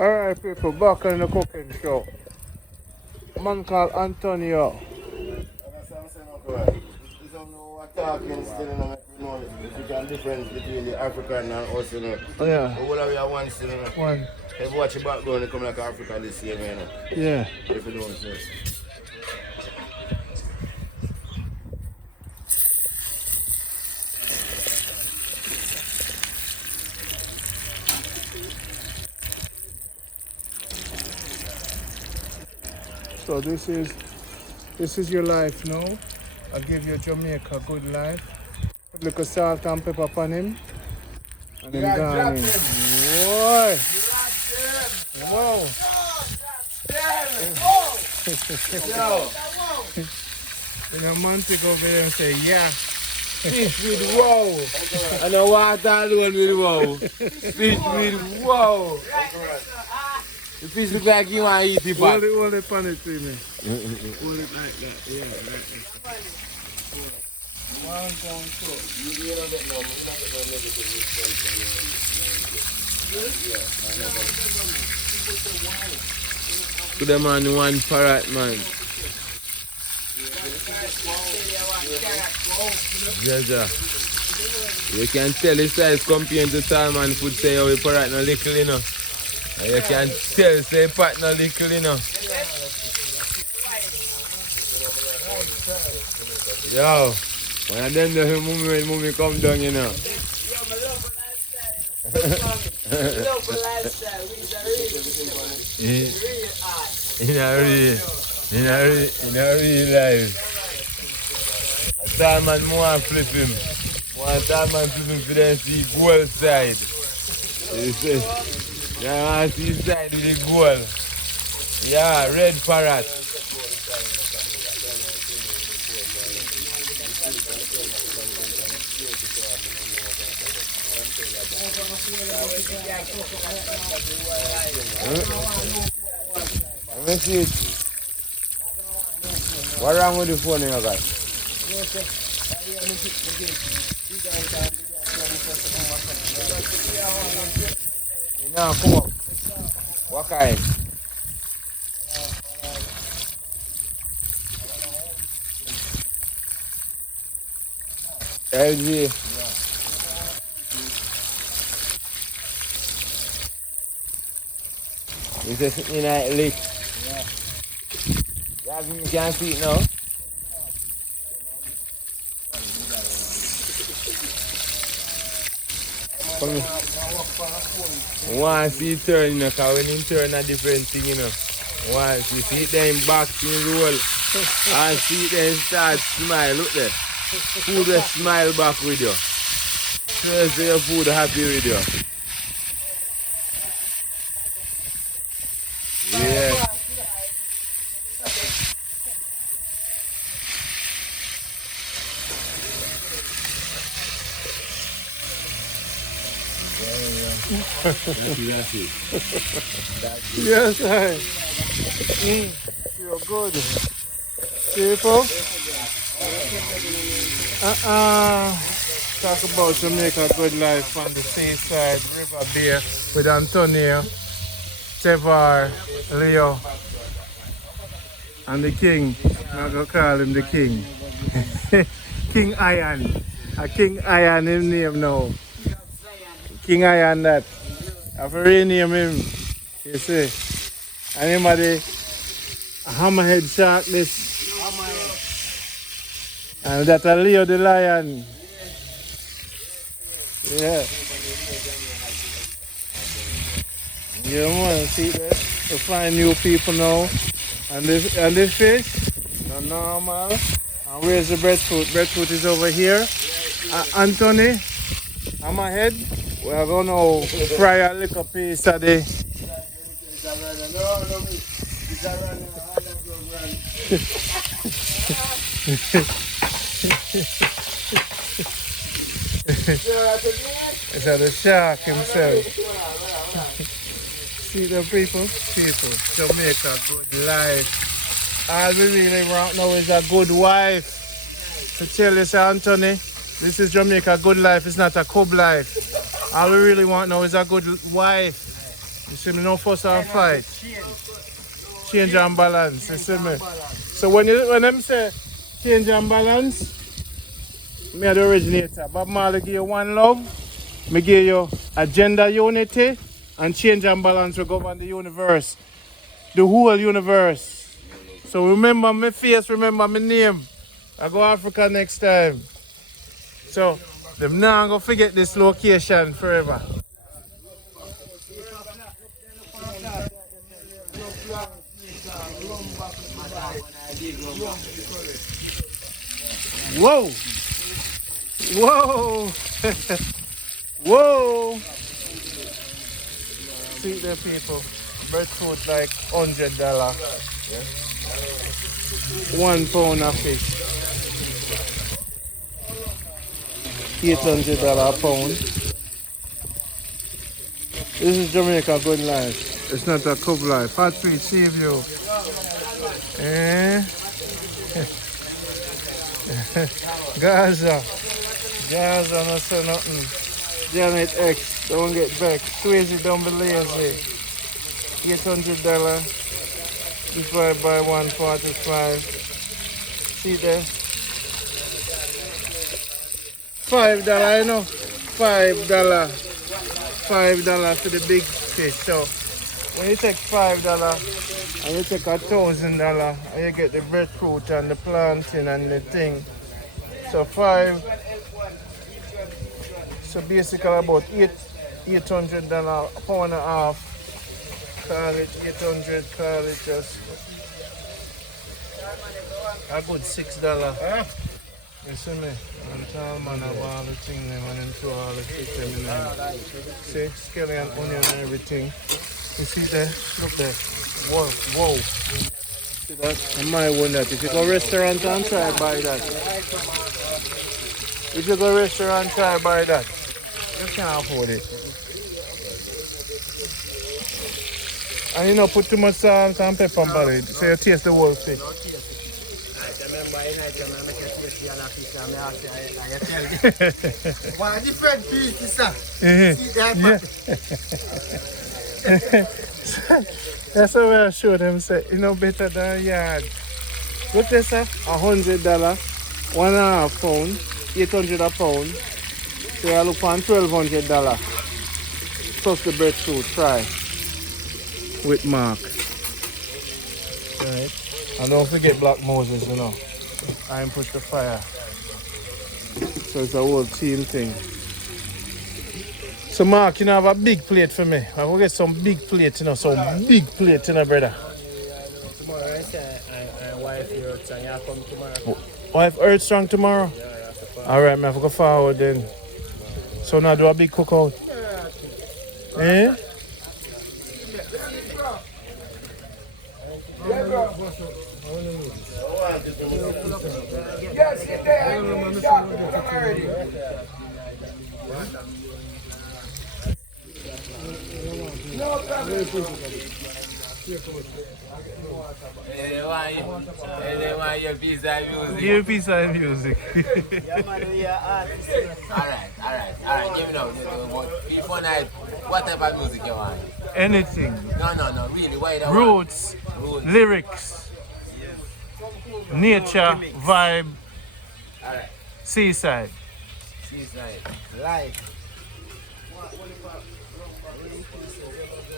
Alright people, back on the cooking show. A man called Antonio. Talking still, you know, the difference between the African and us, you know. Oh yeah. But what we are one still, you know. One. If you watch your background, you come like African this year, you know. Yeah. If you don't know. So this is your life now. I give you Jamaica good life. Put a little salt and pepper upon him. And then gone in. Boy! Wow! In a Montego Bay and say, yeah. Fish with wow. And the water alone with wow. Fish with wow. The fish look like you want to eat the pot. Hold it on it to me. Hold it like that. Yeah, like that. One down two. To the man, one parrot man. You can tell the size compared to salmon food, say how we parrot no little, you know. And you can tell say pot no little, you know. Yo, when I them do mummy come down, you know. In a real life. A salmon more flip him. One salmon flip him for them see gold side. You see? Yeah, I see side with the gold. Yeah, red parrot. Let me see it. What's wrong with the phone, you guys? Now, come up. What kind? LG. Is it in a lick? Yeah. You can see it now. Once he turn, you know, because when he turn a different thing, you know. Once you see it then back in roll and see it then start smile, look there. Food will smile back with you. First your food happy with you. Yeah. Yes, I. You're good. People. Talk about Jamaica good life on the Seaside River Beer with Antonio, Tevar, Leo, and the King. I'm going to call him the King. King Ayaan. King Ayaan him name now. King Ayaan that. I have to rename him. You see. And him are the hammerhead shark this. And that a Leo the lion. Yeah. Yeah man, see that? To find new people now. And this fish, not normal. And where's the breadfruit? Breadfruit is over here. Anthony, hammerhead. We are gonna fry a little piece of the it's the shark himself. See the people? People. Jamaica, good life. All we really want now is a good wife. To tell you, Sir Anthony, this is Jamaica good life, it's not a cub life. All we really want now is a good wife. You see me, no fuss and fight. Change and balance, you see me. So when them say change and balance, me are the originator. Bob Marley give you one love, me give you a gender unity, and change and balance will govern the universe. The whole universe. So remember my face, remember my name. I go Africa next time. So them now gonna forget this location forever. Whoa! Whoa! Whoa! See the people. Breadfruit like $100. £1 of fish. $800 a pound. This is Jamaica good life. It's not a cup life. Fat feet save you. Eh? Gaza. Gaza no say nothing. Janet X, don't get back. Swayze, don't be lazy. $800 divided by 145. See there? $5, you know? $5. $5 for the big fish. So when you take $5 and you take $1,000 and you get the breadfruit and the plantain and the thing. So so basically about $800 a pound and a half. Call it 800, call it just a good $6. You see me? And tall man have all the thing them and then throw all the fish in there. See, scallion, onion and everything. You see there? Look there. Whoa, whoa. See that? I might want that. If you go restaurant and try buy that. If you go restaurant try buy that. You can't afford it. And you know, put too much salt and pepper on it, so you taste the whole fish. I remember in night when I make a taste of the fish and I tell you. One different pieces, sir. See that? That's what I show them, say, you know, better than yard. What this, sir? $100, 1.5 pound, $800 a pound. So I look for $1,200 plus the breadfruit fry with Mark. Right. And don't forget Black Moses, you know. I ain't push the fire. So it's a whole team thing. So Mark, you know, have a big plate for me. I will get some big plate, you know, some big plate, you know, brother. Tomorrow I say I wife your earth and you come tomorrow. Wife earth strong tomorrow? Yeah, I have to follow. Alright, man, I have to go forward then. So now do a big cookout. Eh? Yes, in there. Already. No problem. They want your piece of music. Give a piece of music. Yeah, man, we are artists. Alright, give me now. Before night, what type of music you want? Anything. No, really, why you Roots, lyrics, nature, vibe, Alright, seaside. Seaside, life.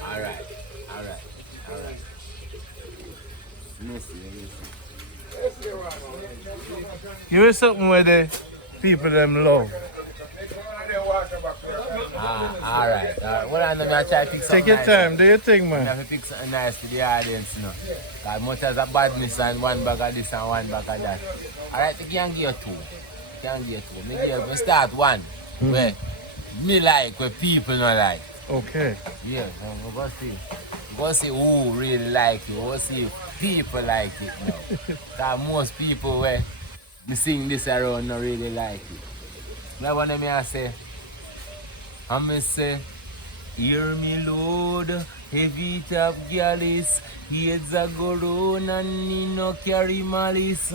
Alright. Give me something where the people them love. Alright. Well, I'm going to try to pick something Take your nice. time, do your thing, I man. have to pick something nice to the audience, you know. As much as a badness and one bag of this and one bag of that. Alright, you can give you two. Me start one where me like, where people not like. Okay. Yeah, we'll go see who really like it. We'll see if people like it now. Because most people where me sing this around not really like it. Now one of me I say, hear me load, heavy top galleys, Heads a go round and me no carry malice.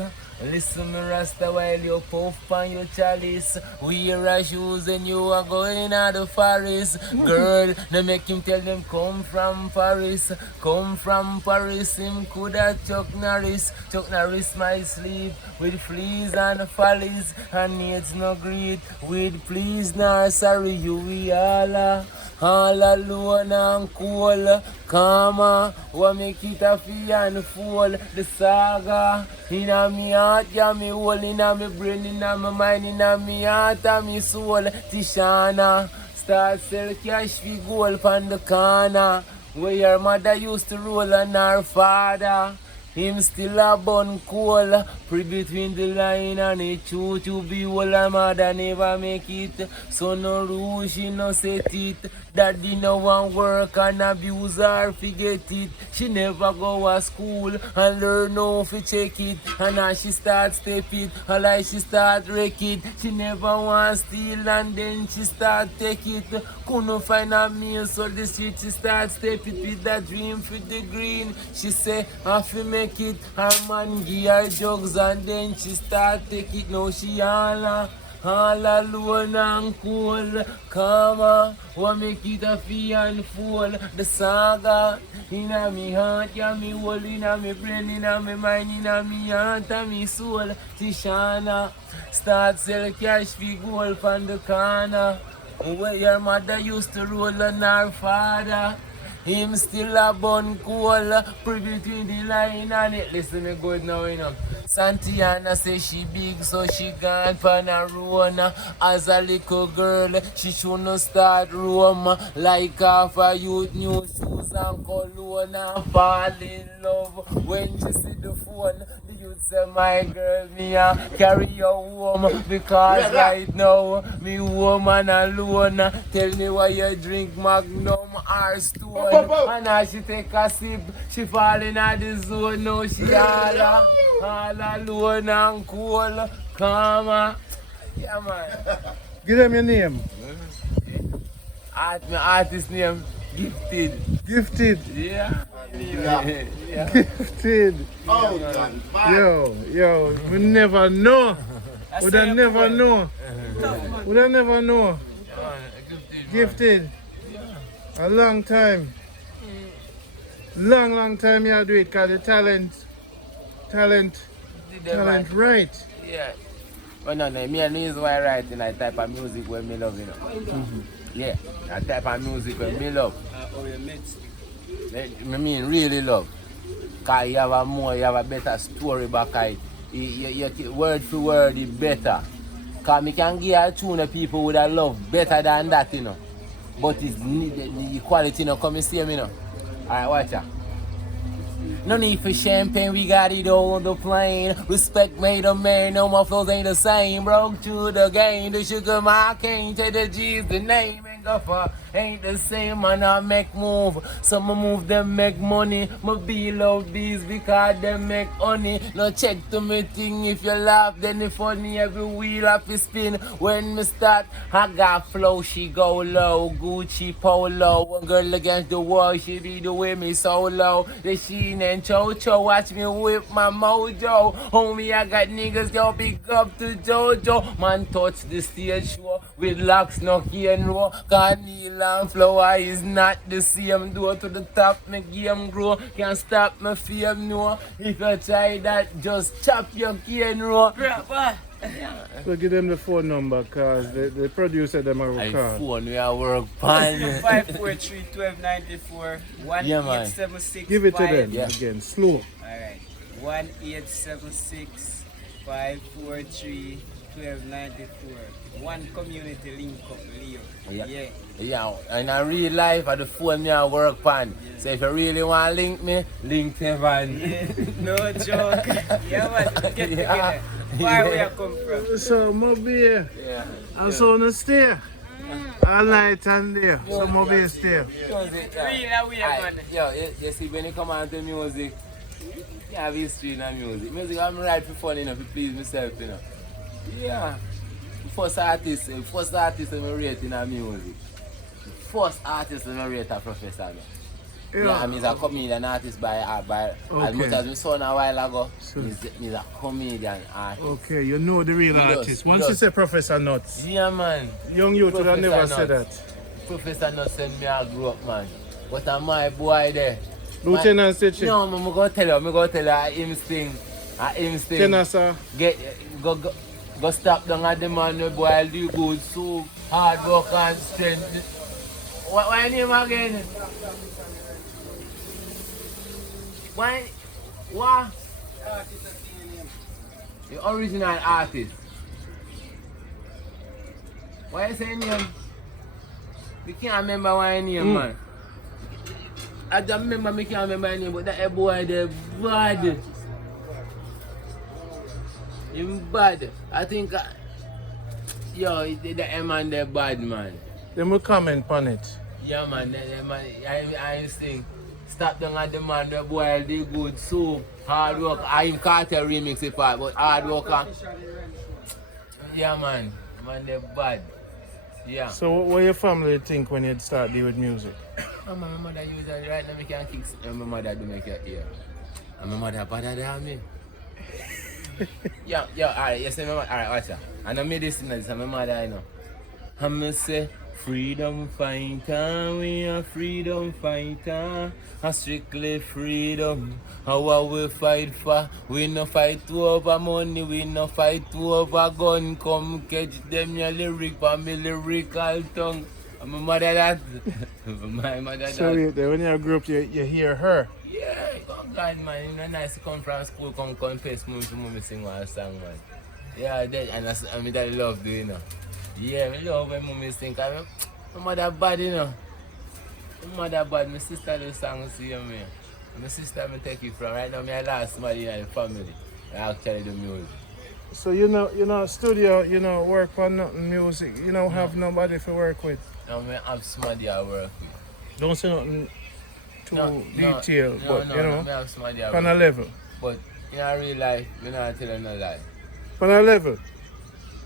Listen me Rasta while you puff on your chalice. Wear a shoes and you are going out the forest. Girl, they make him tell them come from Paris. Come from Paris, him coulda Chuck Norris. Chuck Norris my sleep with fleas and follies. And needs no greed with please nor sorry. You we all alone and cool. Karma, what make it a fee and fall. The saga inna me heart, yeah, me whole inna me brain, inna me mind, inna me heart and me soul. Tishana, start sell cash fi gold pan the corner. Where your mother used to roll and her father. Him still a bun coal, pre between the line and the truth. To be whole her mother never make it. So no rouge, she no set it. Daddy no want work and abuse her, forget it. She never go to school and learn how to check it. And now she start step it, and like she start wreck it. She never want steal and then she start take it. Couldn't find a meal so the street she start step it with that dream for the green. She say I fi make it, her man give her drugs and then she start take it. Now she all alone and cool. Karma, what make it a fee and fall. The saga inna me heart, yeah, me whole inna me brain, inna me mind, inna me heart and me soul. Tishana, start sell cash fi gold from the corner. Where your mother used to roll on her father. Him still a bun coal, pre between the line and it. Listen me good now, you know. Santiana say she big, so she gone pan a run. As a little girl, she shouldn't start roam. Like half a youth, new shoes and cologne and fall in love. When she see the phone, the youth say, my girl, me a carry you home. Because right now, me woman alone. Tell me why you drink Magnum or Stone. And now she take a sip, she fall in the zone. Now she all alone and cool. Karma. Yeah, man. Give them your name. My artist name, Gifted. Gifted. Yeah. Yeah. Gifted. Oh, God. Yo, we never know. Would I never know? Would I never know? Gifted. A long time. Long time you do it because the talent right. Yeah. But no, me and is why writing that type of music where me love, you know. Yeah, that type of music where me love. I mean really love. Because you have a better story back it. You word for word is better. Because me can give a tune of people would have love better than that, you know. But it's the quality, you know, come and see me, you know. Alright, watch out. No need for champagne, we got it all on the plane. Respect made a man, no more flows ain't the same. Broke to the game, the sugar my cane. Take the G's, the name and go for ain't the same, man. I make move. Some move them make money. My be love these because they make honey. No check to me thing, if you laugh, then it's funny. Every wheel up is spin. When me start, I got flow, she go low. Gucci polo, one girl against the wall, she be the way me solo. The sheen and Cho-Cho, watch me whip my mojo. Homie, I got niggas, yo, big up to Jojo. Man, touch the stage show with locks, no key and roll. Carnel and flower is not the same. Door to the top, my game grow. Can't stop my fame, no. If you try that, just chop your key and roll. So give them the phone number because the producer them are I call. phone, we are work pan. 543-1294 1876. Give it to them Yeah. again, slow. Alright. 1876 543 1294. One community link up, Leo. Yeah. Yeah, in a real life, at the phone me I work pan. So if you really want to link me, link Tevar. No joke. Yeah, man. Get together. Where we come from? So Mobile, Yeah. and so on stay. All night and there. So Mobile stay. Music, Real way, man. Yo, you see when you come on to music, you have history in the music. Music I'm right for fun, you know, to please myself, you know. Yeah. First artist I'm rate in the music. First artist I'm rate a professor. Yeah, and he's a comedian artist by as much as we saw a while ago. So- He's a comedian artist. Okay, you know the real He does, artist. he Once does. you say Professor Nuts, Yeah, man. young youth would have never Professor said Nuts. that. Professor not send me a grow up, man. But I'm my boy there. Lieutenant Stitchie. No, I'm gonna tell you, him sting. Kenasa. Go stop down at the man who boil the good soup, hard work and strength. Why your name again? Why? What? The original artist. Why you say name? We can't remember why name, man. I just remember me can't remember your name, but that boy there bad. Him bad. I think the man there bad, man. Then we comment on it. Yeah, man, I think stop down at the man the boy the good soup, hard work. I'm Carter remix it part, but hard work and yeah, man they bad. Yeah. So what your family think when you start dealing with music? My mother usually right now I can kick and my mother do make your ear. And my mother better than me. Yeah, alright, yes, alright, watch that. And I made this in this, and my mother I know. I'm gonna say freedom fighter, we are freedom fighter. A strictly freedom. How we fight for? We no fight over money, we no fight over gun. Come catch them your lyric for me lyrical tongue. And my mother that. My mother that. So when you grew up, you hear her. Yeah, oh God, man, it's nice to come from school, come confess me sing one song, man. Yeah, that, and I mean, that love doing, you know. Yeah, I love when mommy sing. My mother bad, you know. My mother bad, my sister do songs, see me. My sister, me take it from. Right now, I lost somebody in the family. I actually do music. So studio, work on nothing music. You don't have nobody to work with. Now, I have somebody I work with. Don't say nothing too detailed, but I have somebody I work on a level. But in real life, you're not telling no lie. On a level.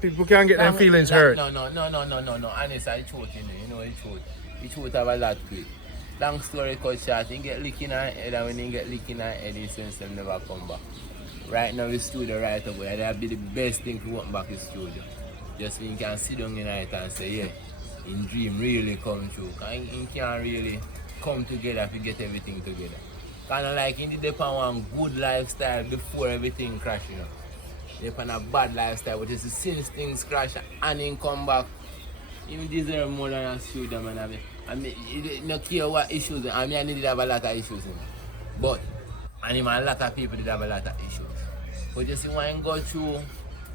People can't get their feelings hurt. No. Honest, I truth, you know, the truth. The truth have a lot to it. Long story cut short, he get lick in her head, and when he get lick in her head, he sense him never come back. Right now, the studio right away, that'd be the best thing to walk back to the studio. Just so you can sit down in night and say, yeah, in dream really come true. And he can't really come together to get everything together. Kind of like he did upon one good lifestyle before everything crashed, you know. He upon a bad lifestyle, but it's since things crash and he come back, he deserve more than a studio, man. I mean, no care what issues, I did have a lot of issues, you know. But, and a lot of people did have a lot of issues. But you see, when he go through,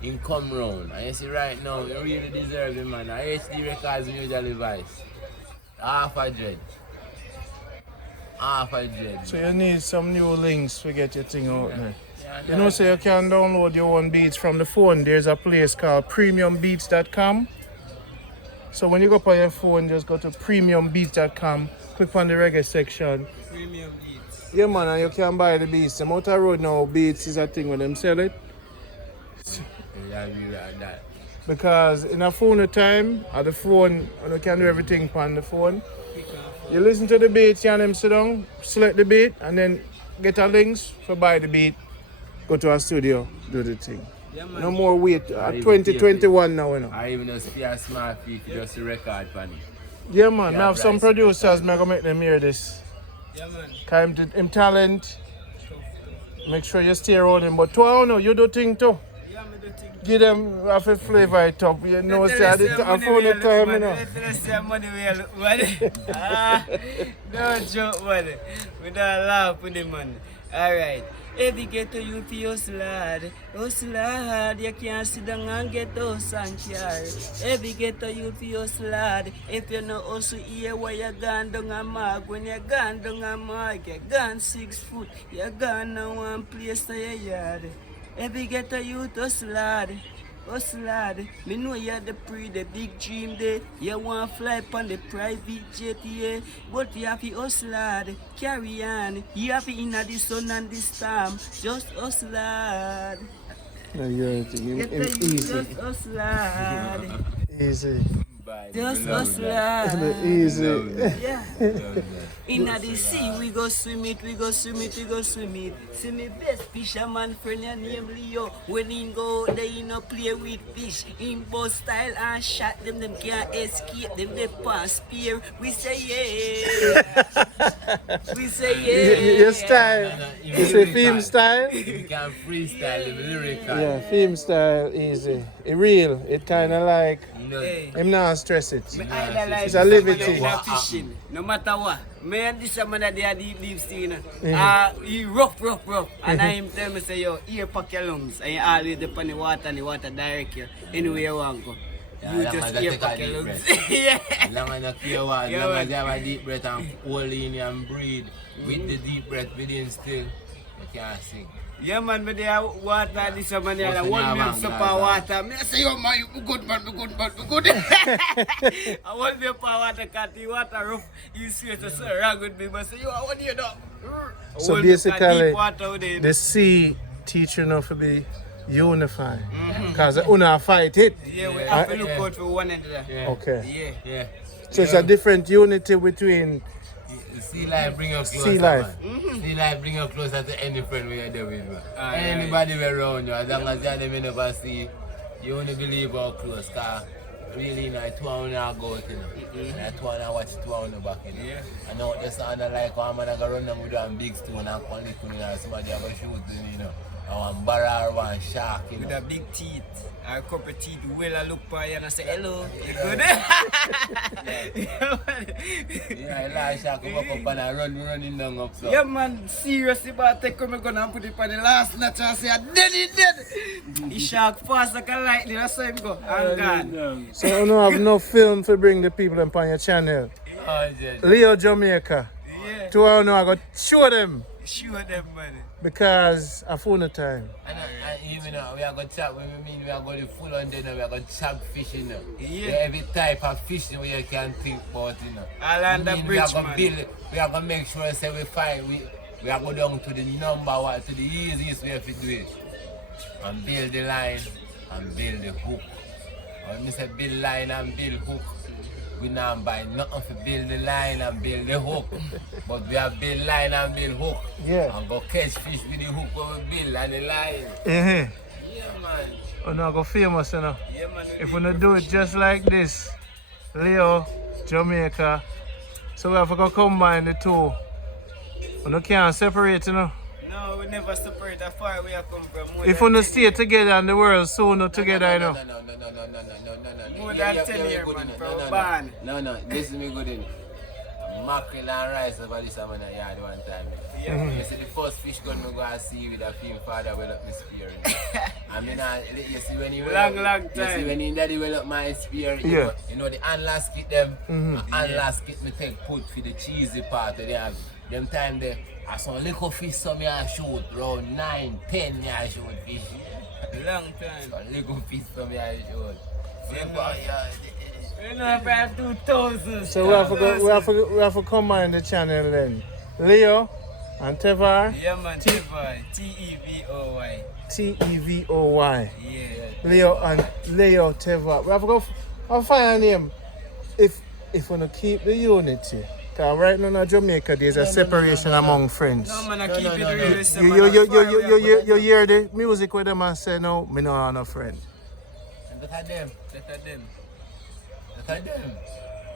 he come round. And you see right now, he really deserve it, man. HD Records usually vice. Half a dread. So you need some new links to get your thing out there. Yeah, So you can download your own beats from the phone. There's a place called premiumbeats.com. So when you go up on your phone, just go to premiumbeats.com, click on the reggae section. Premium beats. Yeah, man, and you can buy the beats. The Motor Road now, beats is a thing when them sell it. Yeah, we like that. Because in a phone time, at the phone, you can do everything on the phone. You listen to the beats, you and them sit down, select the beat, and then get a links for buy the beat, go to a studio, do the thing. Yeah, man. No more wait. At 2021 now, you know. I even just pay a small fee to just record for it. Yeah, man. Yeah, I have some price. producers, I'm going to make them hear this. Yeah, man. Because him talent, make sure you stay around him. But to you do thing too. Yeah, me do think. Give them a flavor it up. You know, say I phone the time, you know. Let's say money we look money. Don't joke, money. We don't laugh with the money. Alright. Every ghetto you feel hustle hard, you can't sit down and get those and carry. Every ghetto you feel hustle hard, if you know also here where you gone down a mark, when you gone down a mark, you gone 6 foot, you gone to one place to your yard. Every ghetto you hustle hard. Me know you the big dream day. You want to fly on the private jet, yeah. But you have to hustle hard, carry on. You have to in the sun and the storm. Just hustle hard. No, you're easy. Just hustle hard. Easy. Bye. Just Love hustle that. hard. Easy. Yeah. Love that. Inna the sea, we go swim it, we go swim it, we go swim it. See me best fisherman friend, your name Leo. When he go, they no play with fish. In both style and shot them can't escape. Them they pass spear. We say yeah. We say yeah. Your style. It's a film style. You can freestyle the lyrical. Yeah, film style easy. It real. It kind of like. Hey. I'm not stress it. It's a liberty. Fishing, no matter what. Man, this man that they are deep sea. He rough. And I him tell me say, yo, ear pack your lungs. And you always depend on the water direct you. Anywhere you want to go. You just ear pack your lungs. Yeah. Long enough you want, long as you have a deep breath and hold in and breathe. With the deep breath within still, you can't sing. Yeah, man, but they have water, this man, they have 1 meal super water. I say, yo, man, you good, man, you good. I want me up water, cut the water rough. You see it, so wrong with me, but say, yo, I want you to. So basically, the sea teach you not to be unified. Because you not fight it. Yeah, we have to look out for one another. Yeah. Okay. Yeah. So it's a different unity between Sea life bring you closer. sea life. Sea life bring you closer to any friend we are there with. Anybody around you, as long as you are them in the sea, you only believe how close. Because really, you know, I 2 hours now go out, you know. And I 2 hours watch 2 hours back, you know. Yeah. I know what they sound like, I'm going to run them with a big stone and call it, you know, somebody have a shoot, you know. I want barra or one shark, you know. With a big teeth. I couple teeth, well, I look by you and I say, hello, you good? Yeah, I like shark come up and I running down up so. Yeah, man, seriously, but I take my gun and put it on the last notch and say, dead. The shark fast like a lightning, that's how him go, and gone. So you don't have no film to bring the people upon your channel. Oh, Leo Jamaica. Yeah. 2 hours now, I got show them. Show them, man. Because of phone time. And even we are going to chop, we are going to full on dinner, we are going to chop fish, you know. Yeah. Every type of fish you can think about, you know. All under bridge, we are going to make sure say we find, we are going down to the number one, to the easiest way to do it. And build the line and build the hook. When I say build line and build hook, we not buy nothing to build the line and build the hook. But we have build line and build hook. Yeah. And go catch fish with the hook when we build and the line. Yeah, man. We're not go famous, you know. Yeah, man. If we don't do it just like this, Leo, Jamaica, so we have to go combine the two. We can't separate, you know. No, we never separate that far we have come from. If we don't stay together and the world soon together, you know. No. More than 10 years, man, from barn. No, this is me good in. Mackerel and rice over this I'm in a yard one time. Yeah. You see the first fish gun I go and see with a film father develop my spear. I mean, you see when he long time. You see when he develop my spear, Yeah. you know the handless kit them. Handless kit me take put for the cheesy part. They have them time there. I saw little fish some I shoot around 9, 10 I shoot fish. Long time. So little fish some I shoot. You know, about 2000. So we have to combine the channel then. Leo and Tevar. Yeah, man, Tevar. Tevoy. Tevoy. Yeah. Leo Tevar. We have to go find a name. If we want to keep the unity. Because right now in Jamaica there's a separation among friends. No, man, I keep it really simple. You hear the music with them and say, no, me no have no friend. And that are them. That are them. That are them.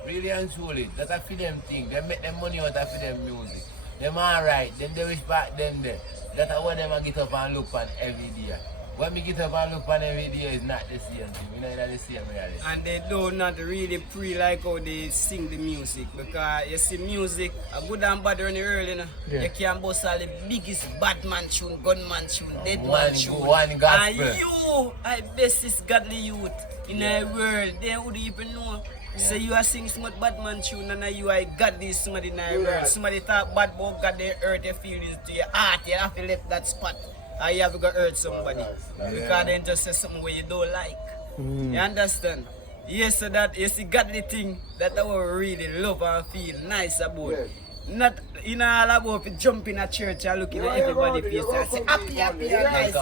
Really and truly. That are for them thing. They make them money out of them music. Them alright. Then they wish back them there. That are what them get up and look on every day. When we get up and look on every day is not the same thing. We know it's the same reality. And they do not really pre like how they sing the music. Because you see music, a good and bad in the world, you know. Yeah. You can boast all the biggest bad man tune, gunman tune, dead man tune. One gospel. And you, I best is godly youth in the world. They would even know. Yeah. So you are singing some bad man tune and you are godly somebody in the world. Somebody talk bad about God, they hurt your feelings to your heart. You have to let that spot. Or you have to go hurt somebody. Because they just say something where you don't like. You understand? Yes, so that you see godly thing that I will really love and feel nice about. Not in all about to jump in a church and look at everybody's face and say happy and nice. You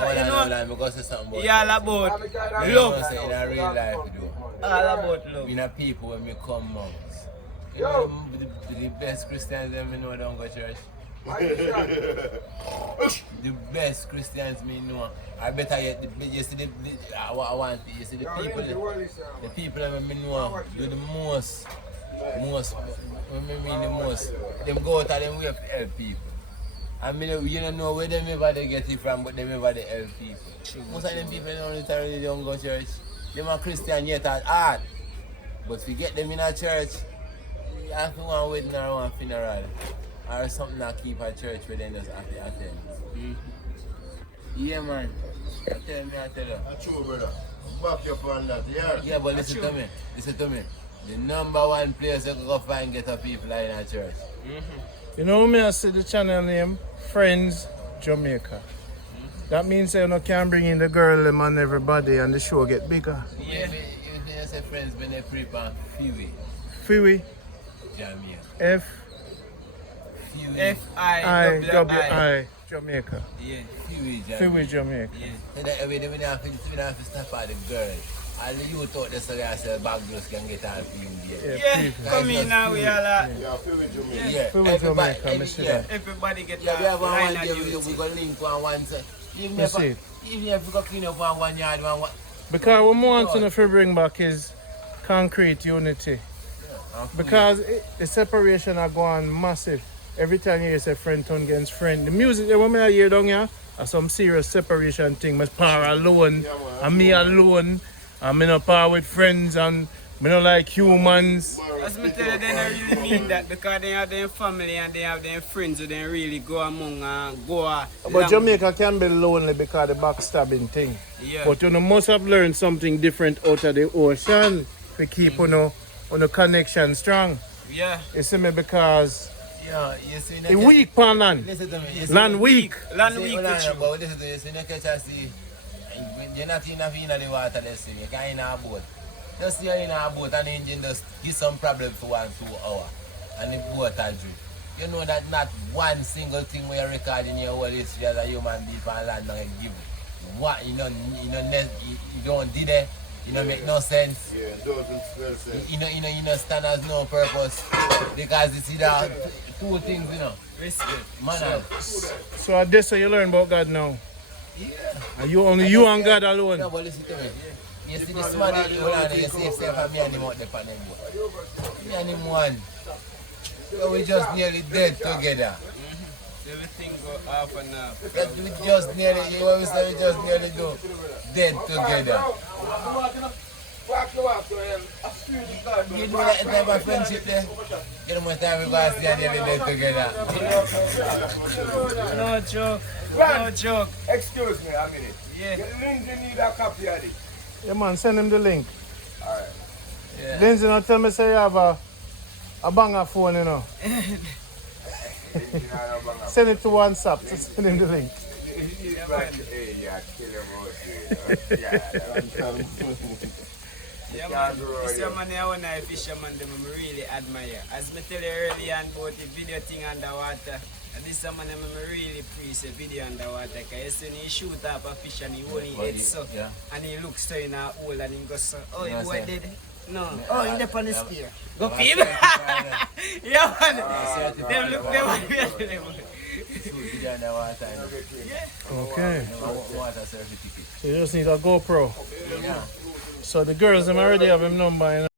all about love. In a real life, All about love. In a people when we come monks. The best Christians them me know don't go church. The best Christians me know. I better yet, you see what I want. You see the people that me know do the most. I mean the most. Them go out of them way to help people. I mean, you don't know where them ever they get it from, but them ever they help people. Most of them people don't literally don't go to church. Them are Christian yet at heart. But if you get them in a church, you have to one wedding or one funeral. Or something that keep a church where they just have to attend. Yeah, man. I tell you. That's true, brother. Back you up on that, yeah? Yeah, but listen to me. The number one place you can go find get a people are in a church. You know me, I see the channel name, Friends Jamaica. That means you can bring in the girl them and everybody and the show get bigger. Yeah. Even if you say friends when they prepare Fiwi. Jamaica. F. F-I-W-I. Jamaica. Yeah. Fiwi Jamaica. Yeah. So that way they don't have to stop at the girl. All the youth out there so they say bag girls can get all film there. Yeah, come in now, we all are. Yeah, feel with Jamaica. Yeah, Fiwi Jamaica, Everybody get yeah, we have one line day of we duty. go link one side. Even see. if we go clean up one yard, one. Because what we want to bring back is concrete unity. Because the separation are going massive. Every time you hear say friend turn against friend. The music that we hear down here are some serious separation thing. My power alone and me alone. I'm in a par with friends and me not like humans. As me tell you, they don't really mean that because they have their family and they have their friends who they really go among and go But Jamaica can be lonely because of the backstabbing thing. Yeah. But you must have learned something different out of the ocean to keep on the connection strong. Yeah. You see me because Yeah, you see. it weak pan land. Listen to me. You see, Land weak. Land see, week hold on, with you. but listen to me. You see, you catch and see. You're not in the water, let's see. You can't in a boat. Just you're in a boat and the engine just give some problem for 1-2 hours. And the boat will drift. You know that not one single thing we are recording in your whole history as a human being on land don't give. What you don't did it. You know make no sense. Yeah, doesn't spell sense. You know stand as no purpose. Because you see that two things, you know. Respect. Man, So at this you learn about God now. yeah. And you only you and God alone. No, but listen to me. You see this man that you want to see yourself and me and him out there for them. Me and him one. So we just nearly dead together. Everything go off and off. That we just nearly, you always say we just nearly do dead together. You know that type of friendship there? You know how much time we go see and nearly dead together. No joke. No joke. Excuse me a minute. Yeah. Lindsay need a copy of this. Yeah man, send him the link. Alright. Yeah. Lindsay not tell me say you have a banger phone, you know. Send it to WhatsApp, so send him the link. Hey, yeah, kill him out. Yeah, man. This is man I want to fisherman them I really admire. As me tell you earlier about the video thing underwater. And this is man I really appreciate video underwater. Because when he shoot up a fish and he only head so. Yeah. And he looks so in a hole and he goes so. Oh, You know you what I'm boy saying? dead? No. Oh, he up on the spear. Go I'm peep. saying, Yeah, man. certified. Them look them one way. Shoot video in the water. Okay. Water certificate. So you just need a GoPro. Yeah. So the girls them already have him number, you know.